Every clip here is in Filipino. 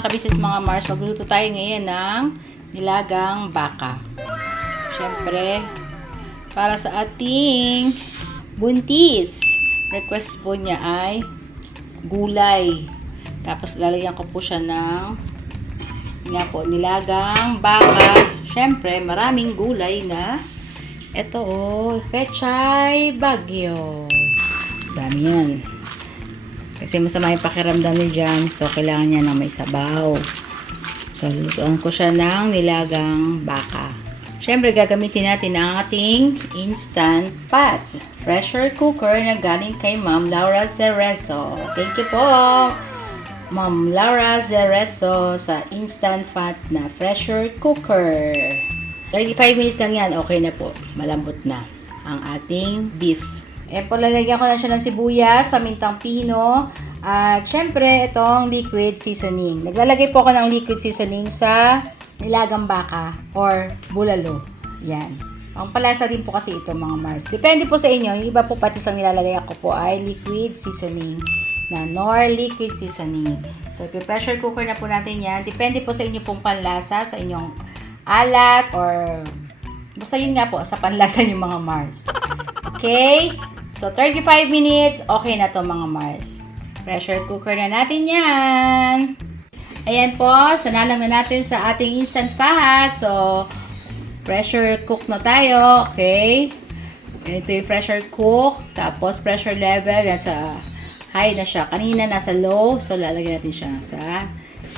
mga kabisnes, mga Mars, magluto tayo ngayon ng nilagang baka. Siyempre, para sa ating buntis. Request po niya ay gulay. Tapos lalagyan ko po siya ng nilagang baka. Siyempre, maraming gulay na ito pechay bagyo. Dami yan. Kasi masama yung pakiramdam ni Jam. So, kailangan niya ng may sabaw. So, lutuan ko siya ng nilagang baka. Siyempre, gagamitin natin ang ating instant pot. Pressure cooker na galing kay Ma'am Laura Zerezo. Thank you po, Ma'am Laura Zerezo, sa instant pot na pressure cooker. 35 minutes lang yan. Okay na po. Malambot na ang ating beef. Lalagyan ko na siya ng sibuyas, pamintang pino, at syempre, itong liquid seasoning. Naglalagay po ako ng liquid seasoning sa nilagang baka or bulalo. Yan. Pangpalasa din po kasi ito, mga Mars. Depende po sa inyo. Yung iba po pati sa nilalagay ko po ay liquid seasoning na nor liquid seasoning. So, pressure cooker na po natin yan. Depende po sa inyo pong panlasa, sa inyong alat or basta yun nga po, sa panlasa niyo, mga Mars. Okay? So, 35 minutes, okay na to, mga Mars. Pressure cooker na natin yan. Ayan po, sanalang na natin sa ating instant pot. So, pressure cook na tayo, okay? Ito yung pressure cook, tapos pressure level, nasa high na siya. Kanina nasa low, so lalagyan natin siya sa,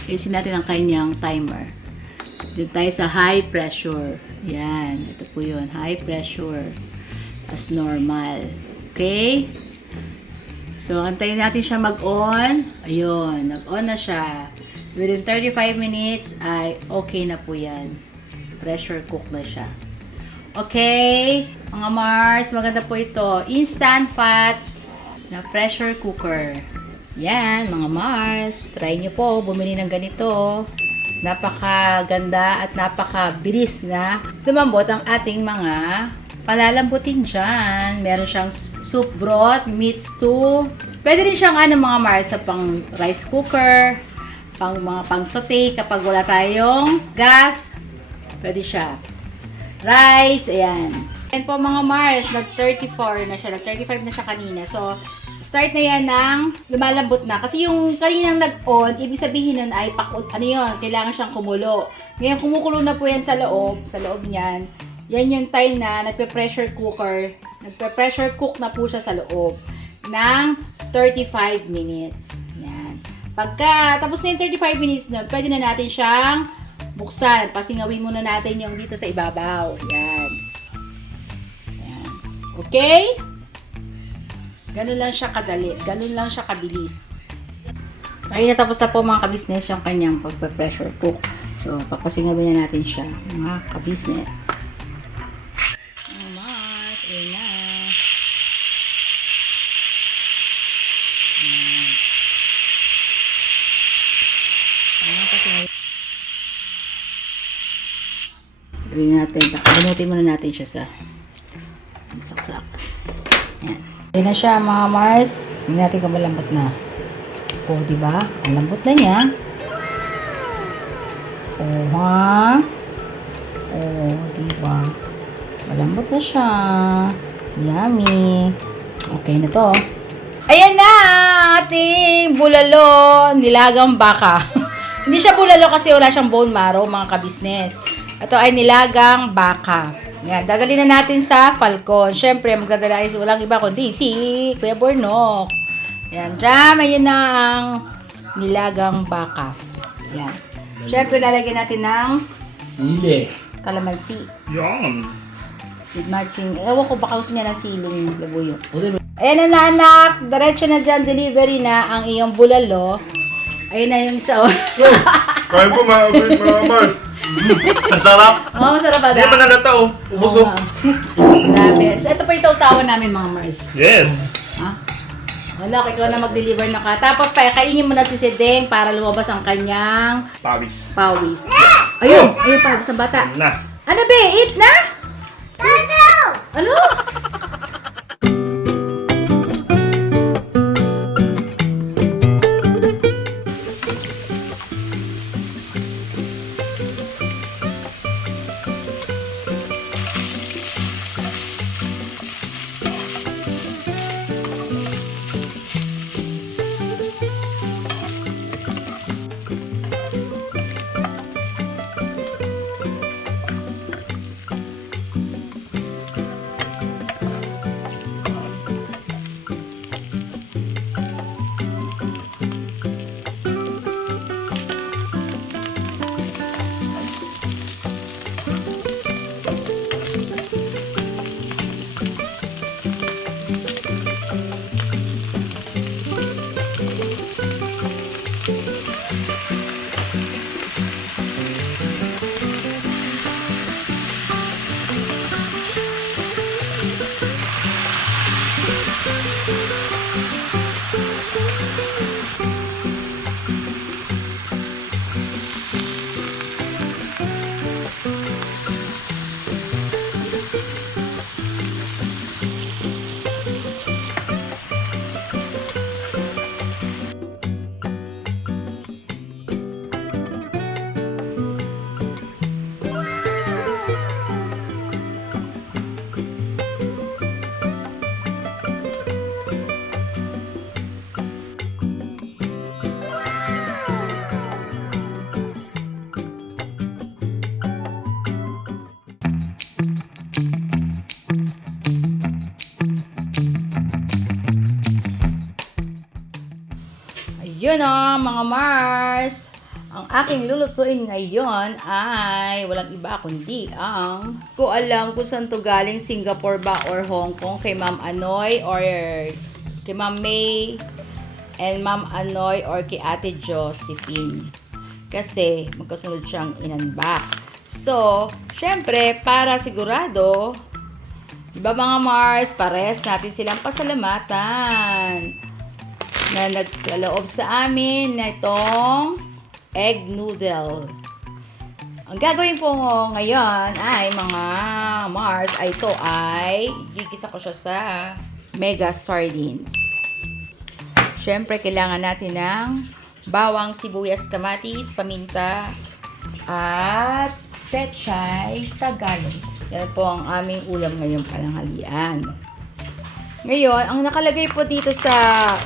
isin natin ang kanyang timer. Dito tayo sa high pressure. Yan, ito po yun, high pressure as normal. Okay? So, antayin natin siya mag-on. Ayun, nag-on na siya. Within 35 minutes ay okay na po yan. Pressure cook na siya. Okay? Mga Mars, maganda po ito. Instant pot na pressure cooker. Yan, mga Mars. Try nyo po, bumili ng ganito. Napakaganda at napakabilis na lumambot ang ating mga palalambutin dyan. Meron siyang soup broth, meat stew. Pwede rin siyang mga Mars sa pang rice cooker, mga pang saute kapag wala tayong gas. Pwede siya. Rice, ayan. And po, mga Mars, nag-34 na siya. Nag-35 na siya kanina. So, start na yan ng lumalambot na. Kasi yung kaninang nag-on, ibig sabihin nun ay kailangan siyang kumulo. Ngayon, kumukulo na po yan sa loob niyan. Yan yung time na nagpe-pressure cook na po siya sa loob ng 35 minutes. Yan. Pagka tapos na yung 35 minutes na, pwede na natin siyang buksan. Pasingawin muna natin yung dito sa ibabaw. Yan. Yan. Okay? Ganun lang siya kadali. Ganun lang siya kabilis. Ay, natapos na po, mga kabisnes, yung kanyang pagpe-pressure cook. So, papasingawin na natin siya, mga kabisnes. Ayan na. Gawin natin. Kabunutin muna natin siya sa saksak. Ayan. Ayan na siya, mga Mars. Tingnan natin kung malambot na. O, diba? Malambot na niya. O, ha? O, diba? Malambot na siya. Yummy. Okay na to. Ayan na! Ating bulalo. Nilagang baka. Hindi siya bulalo kasi wala siyang bone marrow, mga kabisnes. Ito ay nilagang baka. Yan. Dadali na natin sa Falcon. Siyempre, magdadala is walang iba kundi si Kuya Bornok. Yan. Jam, ayun na ang nilagang baka. Yan. Siyempre, lalagyan natin ng sili. Kalamansi. Yan. With matching. Ewan ko, baka gusto niya ng siling labuyo. Ayan na, anak. Diretso na dyan. Delivery na ang iyong bulalo. Ayun na yung isa. Kain po mga Mars. Masarap. Oo, masarap ba? Hindi pa nalata Ubusok. Grabe. So, ito po yung sausawan namin, mga Mars. Yes. Ha? Wala, ikaw na mag-deliver na ka. Tapos, kainin mo na si Sideng para lumabas ang kanyang Pawis. pawis. Ayun! Ayun pa, sa bata. Na. Ano be? Eat na? Ano? Yun mga Mars. Ang aking lulutuin ngayon ay walang iba kundi ang ko alam kung saan to galing, Singapore ba or Hong Kong, kay Ma'am Anoy or kay Ma'am May and Ma'am Anoy or kay Ate Josephine. Kasi magkasunod siyang in-unbox. So, syempre, para sigurado, diba mga Mars, pares natin silang pasalamatan na nagkaloob sa amin na itong egg noodle. Ang gagawin ko ngayon ay mga Mars, ay ito ay gigisa ko siya sa mega sardines. Syempre, kailangan natin ng bawang, sibuyas, kamatis, paminta, at pechay Tagalog. Yan po ang aming ulam ngayong pananghalian. Ngayon, ang nakalagay po dito sa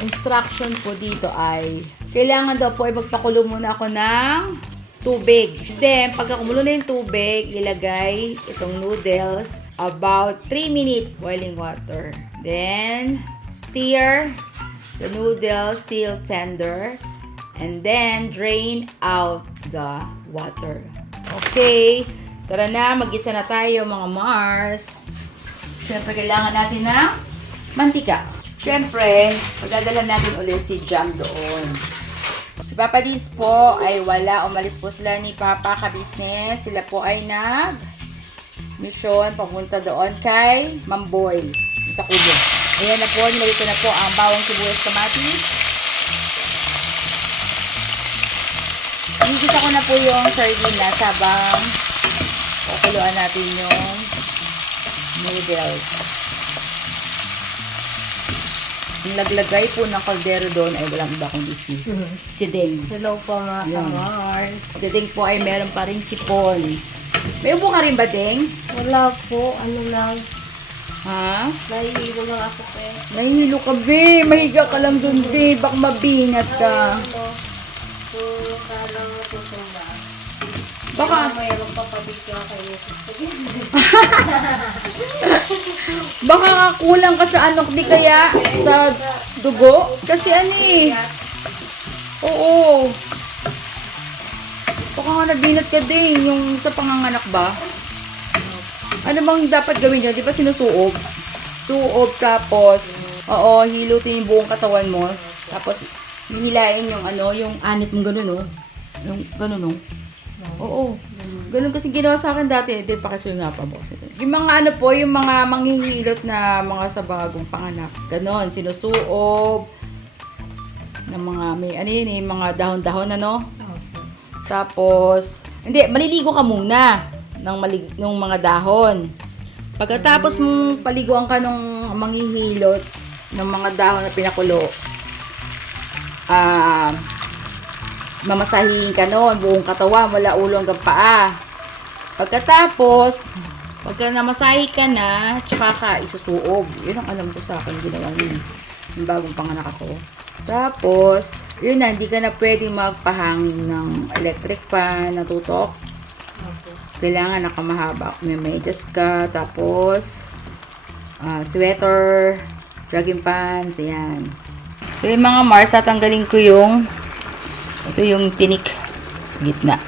instruction po dito ay kailangan daw po ay magpakulo muna ako ng tubig. Then, pagka kumulo na yung tubig, ilagay itong noodles about 3 minutes boiling water. Then, stir the noodles till tender. And then, drain out the water. Okay, tara na, mag-isa na tayo mga Mars. Siyempre, kailangan natin ng mantika. Siyempre, pagdadala natin ulit si Jam doon. Si Papa Diz po ay wala. Umalis po sila ni Papa ka-business. Sila po ay nag-mission papunta doon kay Mamboy sa Kubo. Ayan na po, nilagay ko na po ang bawang, sibuyas, kamatis. Igisa ko na po yung sardinas habang kukuluan natin yung noodles. Ang naglagay po ng kaldero doon ay walang iba kundi si Ding. Hello po mga Mars. Si Ding po ay meron pa rin sipon. May upo ka rin ba, Ding? Wala po, ano lang. Ha? Nahihilo lang ako po. Nahihilo ka, be. Mahiga ka lang doon, be. Baka mabinat ka. So, kalang natutumba. Baka, Mayroon pa pabigyan kayo. baka kulang ka sa ano, di kaya sa dugo? Kasi ano eh. Oo. Baka nga nabinat ka din yung sa panganganak ba? Ano bang dapat gawin dyan? Di ba sinusuob? Suob tapos, oo, hilutin yung buong katawan mo. Tapos, hinilain yung ano, yung anit mong ganun, oh. Yung ganun, oh. Oo. Ganun kasi ginawa sa akin dati. Hindi, pakisuyo nga pa, boss. Yung mga ano po, yung mga manghihilot na mga sa bagong panganak. Ganon, sinusuob. Ng mga, may ano yun eh, mga dahon-dahon, ano? Tapos, hindi, maliligo ka muna ng mga dahon. Pagkatapos mong paliguan ka nung manghihilot ng mga dahon na pinakulo, mamasahihin ka noon, buong katawan, mula ulo hanggang paa. Pagkatapos, pagka namasahi ka na, tsaka ka isusuob. Yun ang alam ko sa akin, ginawa yun. Yung bagong panganak ako. Tapos, yun na, hindi ka na pwedeng magpahangin ng electric fan, natutok. Kailangan nakamahaba. May medyas ka, tapos, sweater, jogging pants, ayan. So, yung mga Mars, tatanggalin ko yung ito yung tinik gitna.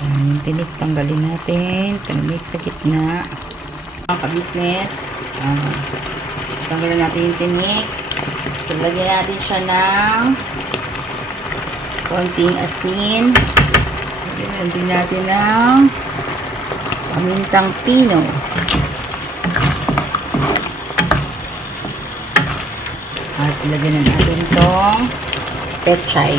Yung tinik, tanggalin natin. Tinik sa gitna. Ang ka-business. Tanggalin natin yung tinik. So, lagyan natin siya ng konting asin. Lagyan din natin ng pamintang pino. At ilagyan na natin itong pechay.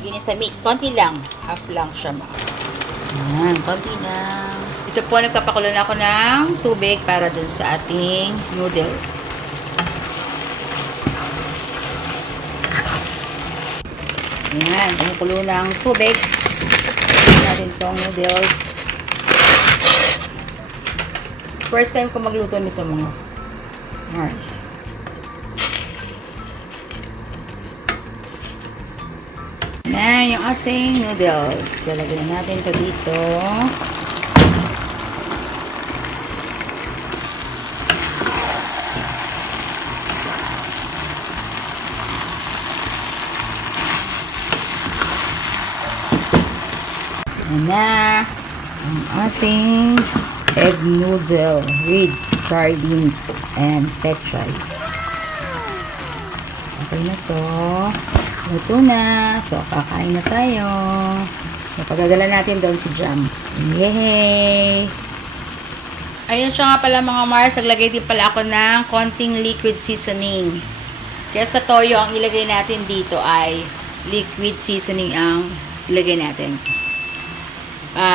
Ginis sa mix. Konti lang. Half lang siya ma. Ayan, konti lang. Ito po, nagpapakulo na ako ng tubig para dun sa ating noodles. Ayan, kumukulo ng tubig. Natin itong noodles. First time ko magluto nito mga Mars. Na yung ating noodles. Lalagyan na natin ito dito. Yan na ang ating egg noodle with sardines and pechay. Okay na to. Luto na. So, kakain na tayo. So, pagdadala natin doon si Jam. Yay! Ayun siya nga pala mga Mars. Naglagay din pala ako ng konting liquid seasoning. Kaya sa toyo, ang ilagay natin dito ay liquid seasoning ang ilagay natin.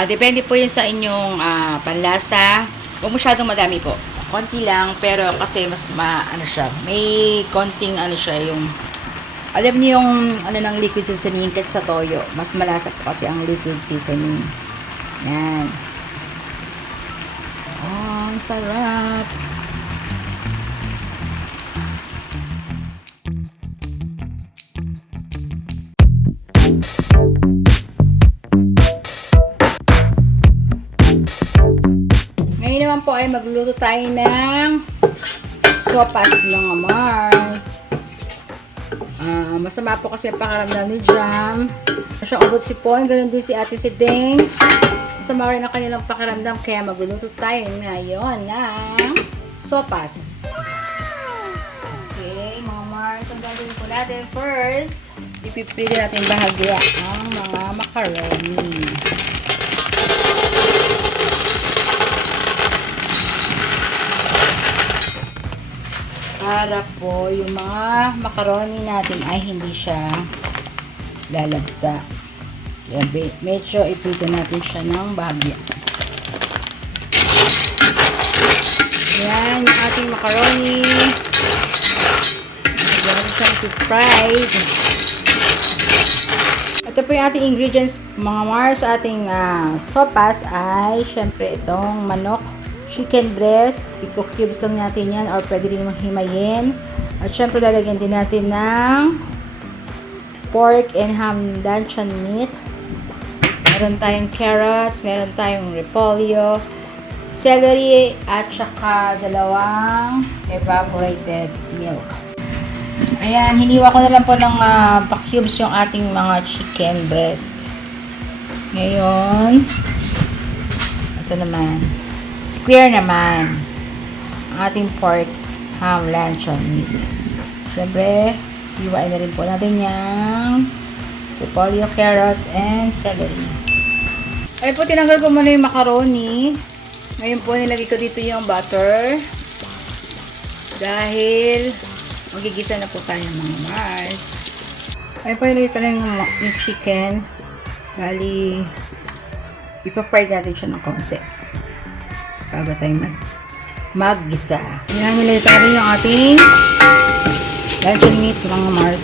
Depende po yun sa inyong panlasa. Huwag masyadong madami po. Konti lang, pero kasi mas ano siya, may konting ano siya, yung alam niyo yung ano ng liquid seasoning kasi sa toyo, mas malasa po kasi ang liquid seasoning. Yan. Oh, ang sarap. Ngayon naman po ay magluluto tayo ng sopas mga Mars. Masama po kasi ang pakiramdam ni Jam. Siyang ubot sipon, ganun din si Ate Sideng. Masama rin ang kanilang pakiramdam kaya magluluto tayo ngayon ng sopas. Okay, mga Mars, ang gagawin po natin first, ipiprito natin bahagya ang mga macaroni. Para po yung mga macaroni natin ay hindi siya lalagsa. Kaya medyo iprito natin siya ng bahagya. Yan yung ating macaroni. Lagyan natin siyang fried. Ito po yung ating ingredients mga Mars. Ating sopas ay syempre itong manok, chicken breast, i-cook cubes lang natin yan or pwede rin himayin. At syempre lalagyan din natin ng pork and ham luncheon meat. Meron tayong carrots, meron tayong repolyo, celery, at saka dalawang evaporated milk. Ayan, hiniwa ko na lang po ng pa-cubes yung ating mga chicken breast. Ngayon, ito naman. Square naman ang ating pork ham luncheon meat. Siyempre, iwain na rin po natin yung repolyo, carrots, and celery. Ay po, tinanggal ko muna yung macaroni. Ngayon po, nilagay ko dito yung butter. Dahil, magigisa na po tayo mga Mars. Ay po, nilagay ko na yung chicken. Bali, ipa-fry natin siya ng konti. Bago tayo mag-gisa. Yan, nilagay tayo rin yung ating luncheon meat mga Mars.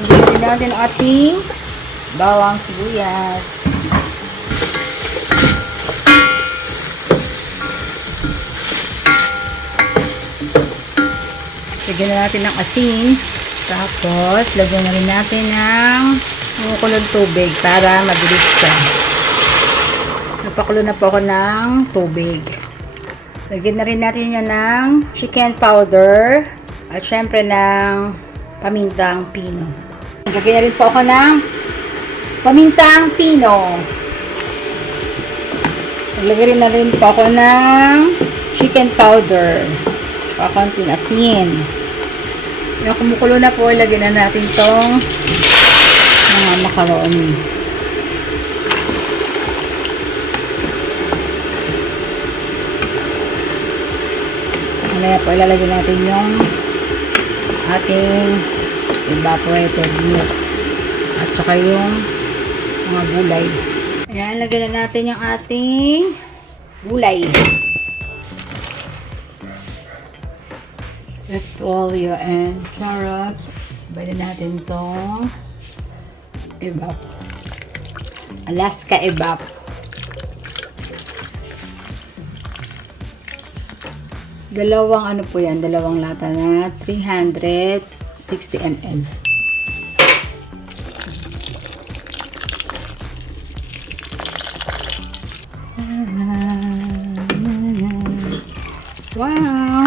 Nilagay natin ang ating bawang sibuyas. Lagyan na natin ng asin. Tapos, lagyan na rin natin ng kumukulong tubig para mabilis siya. Napakulo na po ako ng tubig. Lagyan na rin natin yan ng chicken powder at syempre ng pamintang pino. Lagyan na rin po ako ng pamintang pino. Lagyan na rin po ako ng chicken powder. Pakunting asin. Yung kumukulo na po, lagyan na natin tong mga macaroni. Mamaya po, ilalagyan natin yung ating evaporated milk at saka yung mga gulay. Ayan, lagyan na natin yung ating gulay. Repolyo and carrots. Bali natin itong evap. Alaska evap. Dalawang ano po yan, dalawang lata na 360 ml. Wow!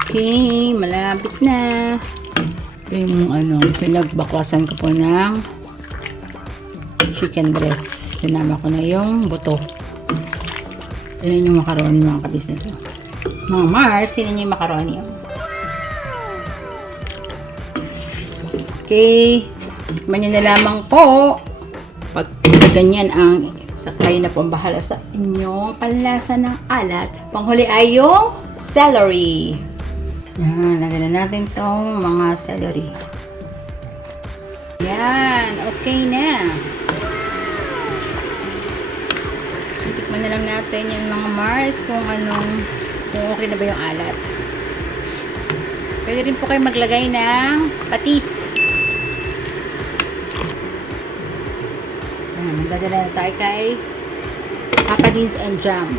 Okay, malapit na. Ito yung ano, pinagbaklasan ko po ng chicken breast. Sinama ko na yung buto. Ayan yung macaroni mga kabis nito. Mga Mars, tinan nyo yung macaroni. Okay. Tikman nyo na lamang po. Pag ganyan ang sakay na po ang bahala sa inyong panlasa ng alat. Panghuli ay yung celery. Yan, lagyan na natin tong mga celery. Yan, okay na. Tikman na lang natin yung mga Mars kung okay na ba yung alat. Pwede rin po kayo maglagay ng patis. Ayan, magdadala na tayo kay Papa Dean's and Jam.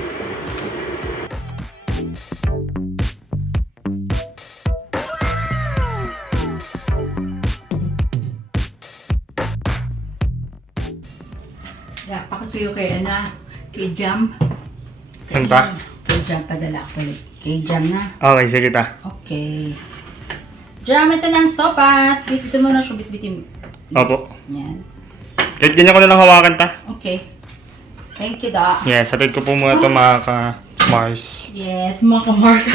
Yeah, pakasuyo kay kay Jam. Kanta? Kay Jam, padala ko ulit. Kay Jam na. Okay, sige ta. Okay. Jam, ito na ang sopas. Dito mo na siya bitbitin. Opo. Yan. Kahit ganyan ko na lang hawakan ta. Okay. Thank you, Doc. Yes, hatid ko po muna ito mga ka-Mars. Yes, mga ka-Mars.